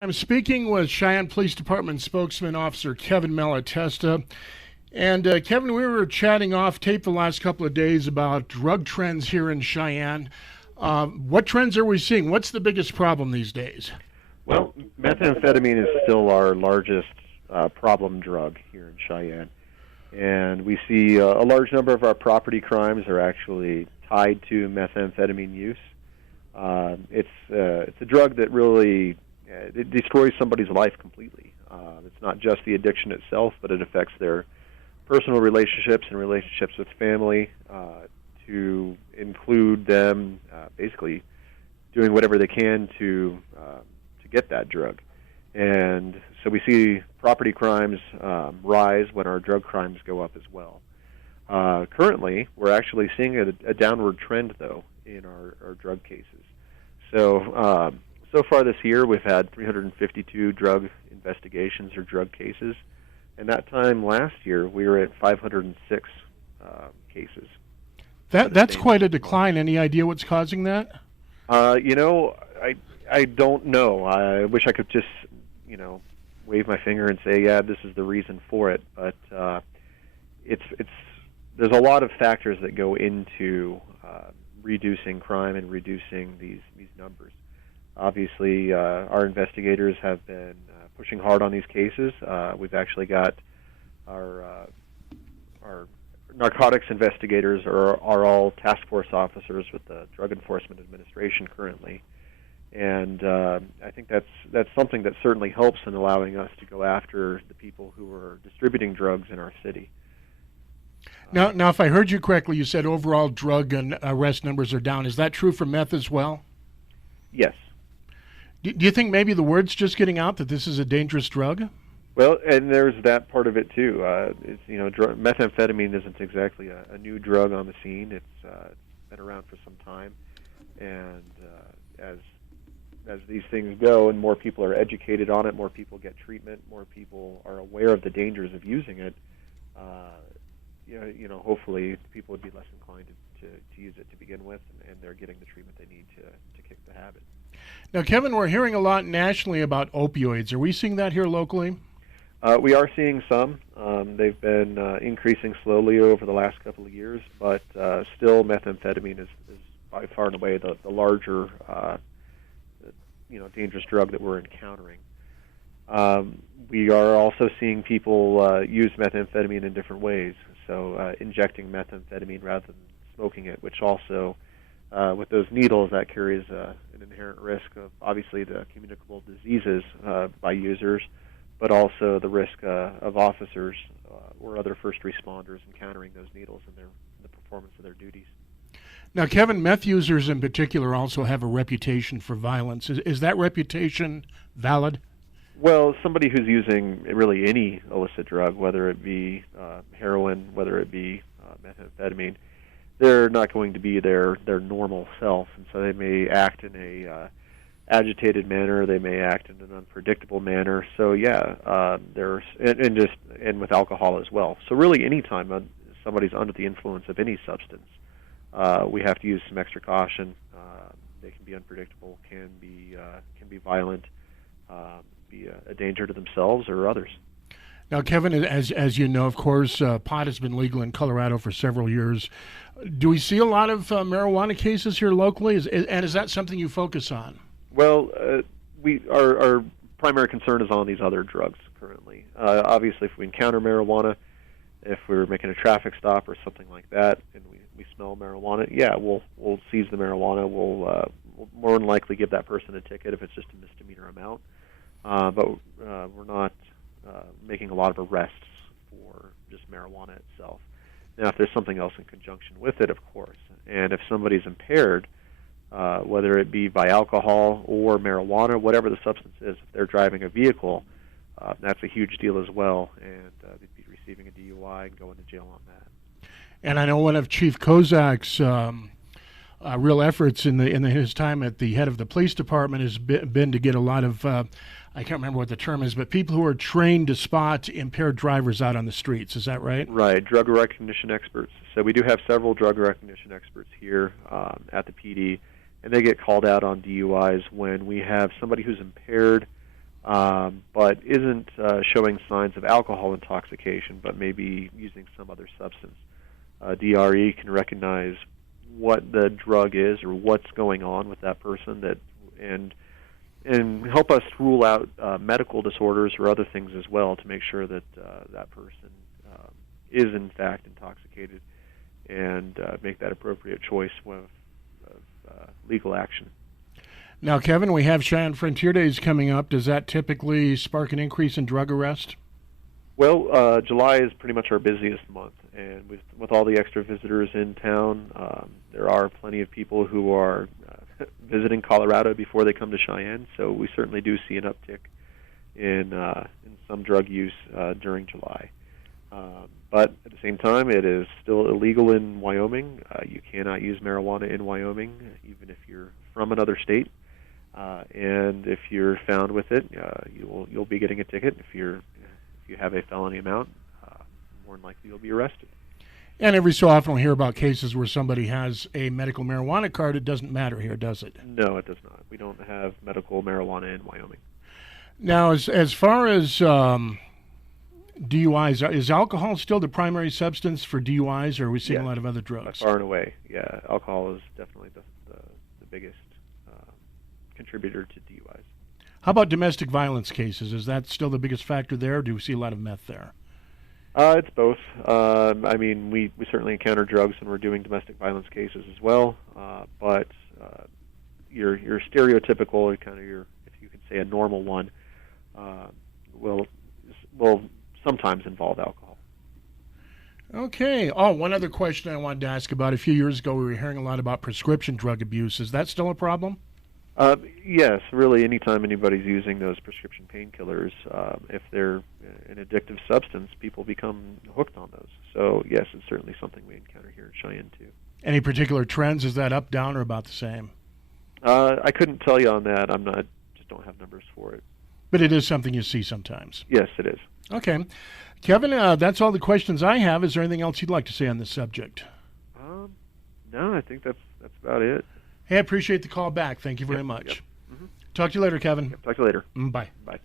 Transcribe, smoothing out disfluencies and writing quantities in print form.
I'm speaking with Cheyenne Police Department spokesman officer Kevin Malatesta. And Kevin, we were chatting off tape the last couple of days about drug trends here in Cheyenne. What trends are we seeing? What's the biggest problem these days? Well, methamphetamine is still our largest problem drug here in Cheyenne. And we see a large number of our property crimes are actually tied to methamphetamine use. It's a drug that really it destroys somebody's life completely. It's not just the addiction itself, but it affects their personal relationships and relationships with family, to include them basically doing whatever they can to get that drug. And so we see property crimes rise when our drug crimes go up as well. Currently, we're actually seeing a downward trend, though, in our drug cases. So far this year, we've had 352 drug investigations or drug cases. And that time last year, we were at 506 cases. That's quite a decline. Any idea what's causing that? I don't know. I wish I could just, wave my finger and say, yeah, this is the reason for it. But there's a lot of factors that go into reducing crime and reducing these numbers. Obviously, our investigators have been pushing hard on these cases. We've actually got our narcotics investigators are all task force officers with the Drug Enforcement Administration currently, and I think that's something that certainly helps in allowing us to go after the people who are distributing drugs in our city. Now, if I heard you correctly, you said overall drug and arrest numbers are down. Is that true for meth as well? Yes. Do you think maybe the word's just getting out that this is a dangerous drug? Well, and there's that part of it too. Methamphetamine isn't exactly a new drug on the scene. It's been around for some time, and as these things go, and more people are educated on it, more people get treatment, more people are aware of the dangers of using it. Hopefully, people would be less inclined to use it to begin with, and they're getting the treatment they need to kick the habit. Now, Kevin, we're hearing a lot nationally about opioids. Are we seeing that here locally? We are seeing some. They've been increasing slowly over the last couple of years, but still methamphetamine is by far and away the larger, dangerous drug that we're encountering. We are also seeing people use methamphetamine in different ways, so injecting methamphetamine rather than smoking it, which also, with those needles, that carries an inherent risk of, obviously, the communicable diseases by users, but also the risk of officers or other first responders encountering those needles in the performance of their duties. Now, Kevin, meth users in particular also have a reputation for violence. Is that reputation valid? Well, somebody who's using really any illicit drug, whether it be heroin, whether it be methamphetamine, they're not going to be their normal self, and so they may act in a agitated manner. They may act in an unpredictable manner. So there's and with alcohol as well. So really, anytime somebody's under the influence of any substance, we have to use some extra caution. They can be unpredictable, can be violent, be a danger to themselves or others. Now, Kevin, as you know, of course, pot has been legal in Colorado for several years. Do we see a lot of marijuana cases here locally, and is that something you focus on? Well, our primary concern is on these other drugs currently. Obviously, if we encounter marijuana, if we're making a traffic stop or something like that, and we smell marijuana, we'll seize the marijuana. We'll more than likely give that person a ticket if it's just a misdemeanor amount. But we're not making a lot of arrests for just marijuana itself. Now, if there's something else in conjunction with it, of course, and if somebody's impaired, whether it be by alcohol or marijuana, whatever the substance is, if they're driving a vehicle, that's a huge deal as well, and they'd be receiving a DUI and going to jail on that. And I know one of Chief Kozak's real efforts in his time at the head of the police department has been to get a lot of, I can't remember what the term is, but people who are trained to spot impaired drivers out on the streets. Is that right? Right, drug recognition experts. So we do have several drug recognition experts here at the PD, and they get called out on DUIs when we have somebody who's impaired but isn't showing signs of alcohol intoxication, but maybe using some other substance. DRE can recognize what the drug is or what's going on with that person, and help us rule out medical disorders or other things as well to make sure that that person is in fact intoxicated, and make that appropriate choice of legal action. Now, Kevin, we have Cheyenne Frontier Days coming up. Does that typically spark an increase in drug arrest? Well, July is pretty much our busiest month, and with all the extra visitors in town, there are plenty of people who are visiting Colorado before they come to Cheyenne, so we certainly do see an uptick in some drug use during July. But at the same time, it is still illegal in Wyoming. You cannot use marijuana in Wyoming, even if you're from another state. And if you're found with it, you'll be getting a ticket. If you have a felony amount, more than likely you'll be arrested. And every so often we'll hear about cases where somebody has a medical marijuana card. It doesn't matter here, does it? No, it does not. We don't have medical marijuana in Wyoming. Now, as far as DUIs, is alcohol still the primary substance for DUIs, or are we seeing a lot of other drugs? By far and away, yeah. Alcohol is definitely the biggest contributor to DUIs. How about domestic violence cases? Is that still the biggest factor there, or do we see a lot of meth there? It's both. I mean, we certainly encounter drugs when we're doing domestic violence cases as well, but your stereotypical, kind of if you could say a normal one, will sometimes involve alcohol. Okay. Oh, one other question I wanted to ask about. A few years ago, we were hearing a lot about prescription drug abuse. Is that still a problem? Yes, really. Anytime anybody's using those prescription painkillers, if they're an addictive substance, people become hooked on those. So, yes, it's certainly something we encounter here in Cheyenne, too. Any particular trends? Is that up, down, or about the same? I couldn't tell you on that. Just don't have numbers for it. But it is something you see sometimes. Yes, it is. Okay. Kevin, that's all the questions I have. Is there anything else you'd like to say on this subject? No, I think that's about it. Hey, I appreciate the call back. Thank you very much. Yep. Mm-hmm. Talk to you later, Kevin. Yep, talk to you later. Bye. Bye.